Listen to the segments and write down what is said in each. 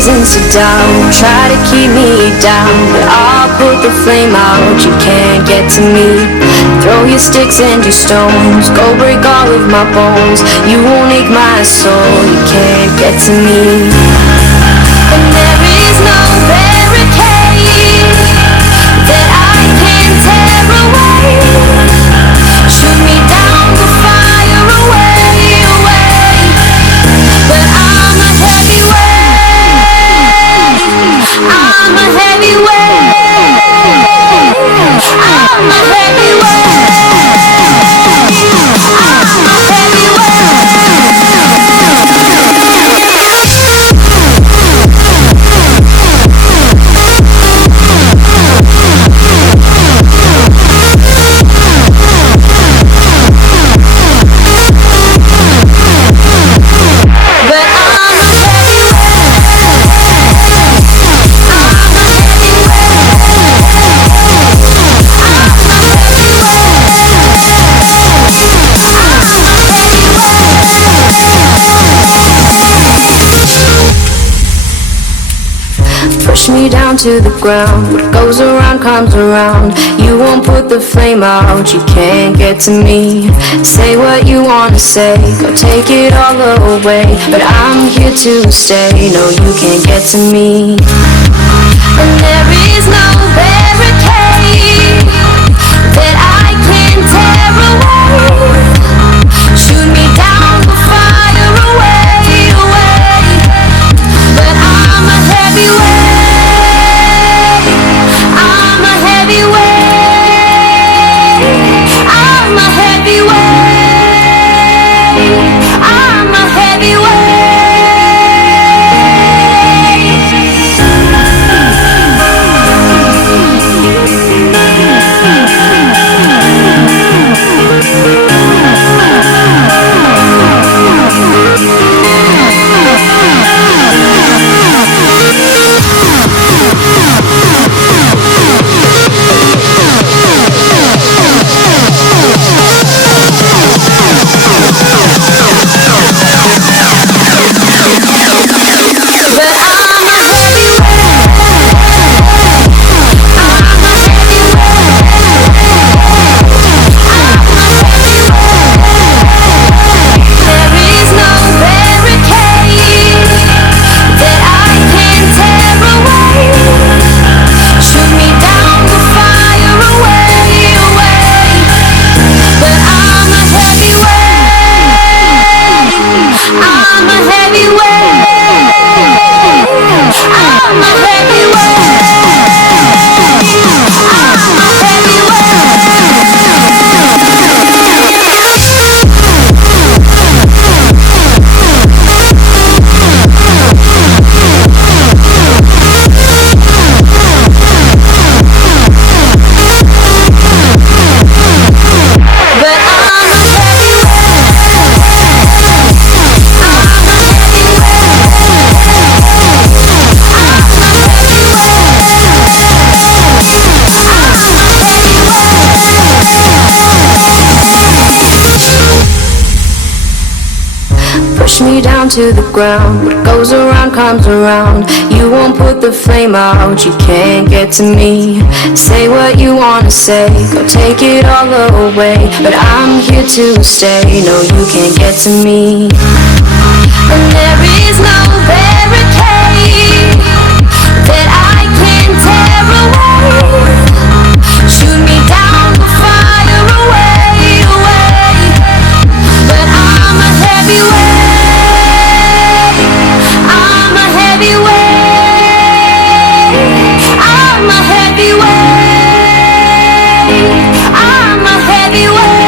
reasons to doubt, try to keep me down, but I'll put the flame out. You can't get to me. Throw your sticks and your stones, go break all of my bones. You won't ache my soul. You can't get to me. And there is no barricade that I can tear away. Shoot me down, the fire away, away. But I'm a heavyweight. I'm a heavyweight. I'm a heavyweight. I'm a push me down to the ground. What goes around comes around. You won't put the flame out. You can't get to me. Say what you wanna say, go take it all away, but I'm here to stay. No, you can't get to me. And there is no barricade that I can tear away. Shoot me down, the fire away, away. But I'm a heavyweight. I'm a heavyweight. I'm a heavyweight. I'm a heavyweight. Push me down to the ground. What goes around comes around. You won't put the flame out. You can't get to me. Say what you wanna say, go take it all away, but I'm here to stay. No, you can't get to me. And there is no barricade that I can tear away. Shoot me down, the fire away, away. But I'm a heavyweight. I'm a heavyweight. I'm a heavyweight. I'm a heavyweight.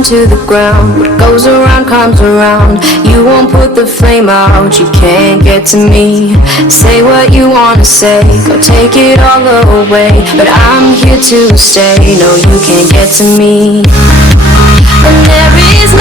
down to the ground. What goes around comes around. You won't put the flame out, you can't get to me. Say what you wanna say, go take it all away, but I'm here to stay. No, you can't get to me. And there is